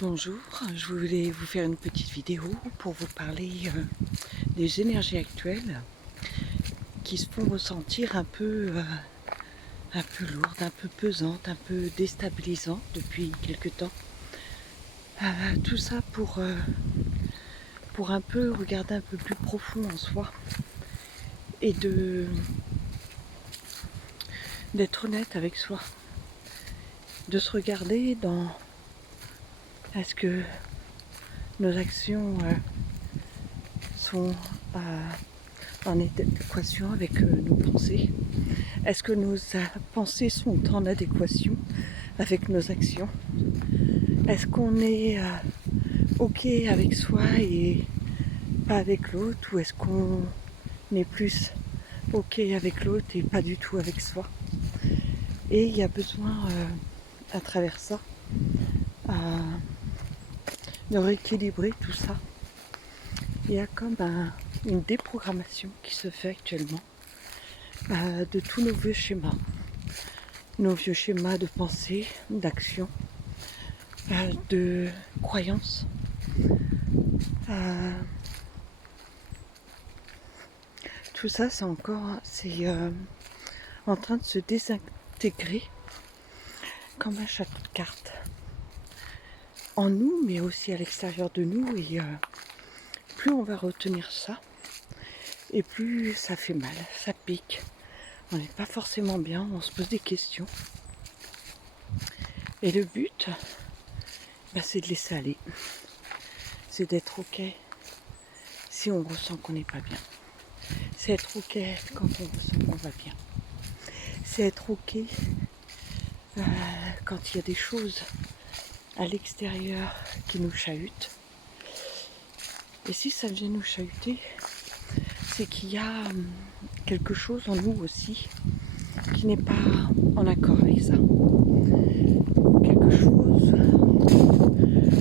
Bonjour, je voulais vous faire une petite vidéo pour vous parler des énergies actuelles qui se font ressentir un peu lourdes, un peu pesantes, un peu déstabilisantes depuis quelque temps. Tout ça pour un peu regarder un peu plus profond en soi et d'être honnête avec soi, de se regarder dans est-ce que nos actions sont en adéquation avec nos pensées. Est-ce que nos pensées sont en adéquation avec nos actions? Est-ce qu'on est OK avec soi et pas avec l'autre? Ou est-ce qu'on est plus OK avec l'autre et pas du tout avec soi? Et il y a besoin, à travers ça, de rééquilibrer tout ça. Il y a comme une déprogrammation qui se fait actuellement de tous nos vieux schémas. Nos vieux schémas de pensée, d'action, de croyances. Tout ça, c'est en train de se désintégrer comme un château de cartes. En nous, mais aussi à l'extérieur de nous. Et plus on va retenir ça, et plus ça fait mal, ça pique. On n'est pas forcément bien, on se pose des questions. Et le but, c'est de laisser aller. C'est d'être OK si on ressent qu'on n'est pas bien. C'est être OK quand on ressent qu'on va bien. C'est être OK quand il y a des choses à l'extérieur qui nous chahutent. Et si ça vient nous chahuter, c'est qu'il y a quelque chose en nous aussi qui n'est pas en accord avec ça. Quelque chose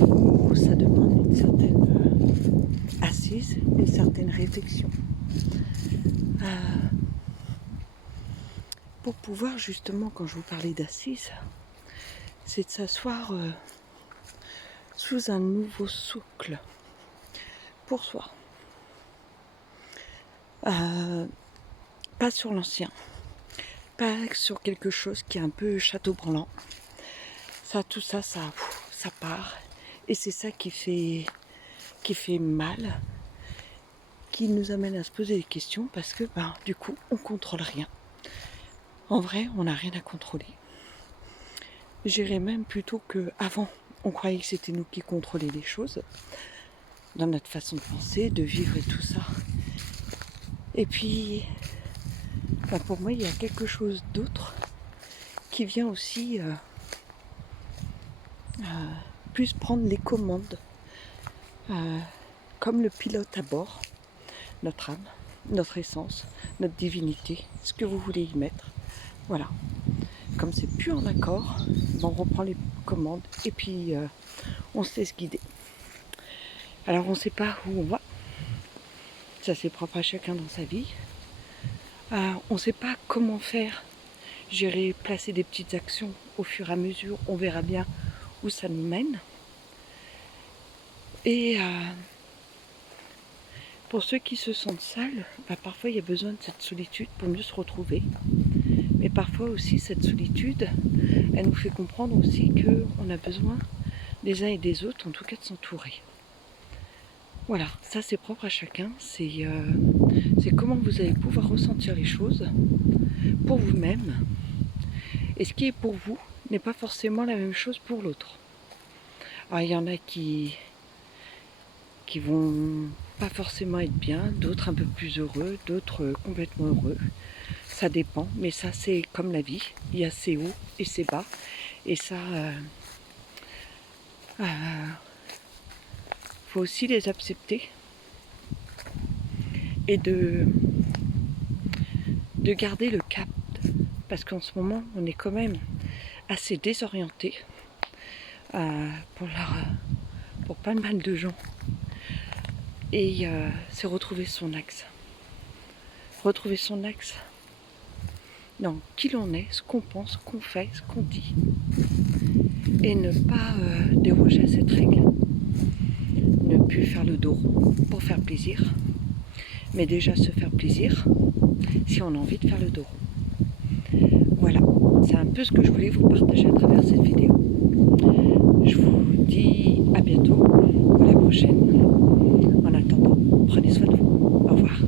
où ça demande une certaine assise, une certaine réflexion. Pour pouvoir justement, quand je vous parlais d'assise, c'est de s'asseoir sous un nouveau socle pour soi. Pas sur l'ancien, pas sur quelque chose qui est un peu château-branlant. Tout ça part. Et c'est ça qui fait mal, qui nous amène à se poser des questions parce que du coup, on contrôle rien. En vrai, on n'a rien à contrôler. Je dirais même plutôt qu'avant, on croyait que c'était nous qui contrôlions les choses, dans notre façon de penser, de vivre et tout ça. Et puis, pour moi, il y a quelque chose d'autre qui vient aussi plus prendre les commandes, comme le pilote à bord, notre âme, notre essence, notre divinité, ce que vous voulez y mettre. Voilà. Comme c'est plus en accord, on reprend les commandes et puis on se laisse guider. Alors on ne sait pas où on va, ça c'est propre à chacun dans sa vie. On ne sait pas comment faire, gérer, placer des petites actions au fur et à mesure, on verra bien où ça nous mène. Et pour ceux qui se sentent seuls, parfois il y a besoin de cette solitude pour mieux se retrouver. Mais parfois aussi cette solitude, elle nous fait comprendre aussi qu'on a besoin des uns et des autres, en tout cas de s'entourer. Voilà, ça c'est propre à chacun, c'est comment vous allez pouvoir ressentir les choses pour vous-même. Et ce qui est pour vous n'est pas forcément la même chose pour l'autre. Alors il y en a qui vont pas forcément être bien, d'autres un peu plus heureux, d'autres complètement heureux. Ça dépend, mais ça c'est comme la vie, il y a ses hauts et ses bas. Et ça, faut aussi les accepter et de garder le cap. Parce qu'en ce moment, on est quand même assez désorienté pour pas mal de gens. Et c'est retrouver son axe. Retrouver son axe dans qui l'on est, ce qu'on pense, ce qu'on fait, ce qu'on dit. Et ne pas déroger à cette règle. pu faire le dos pour faire plaisir. Mais déjà se faire plaisir si on a envie de faire le dos. Voilà, c'est un peu ce que je voulais vous partager à travers cette vidéo. Je vous dis à bientôt, à la prochaine. En attendant, prenez soin de vous. Au revoir.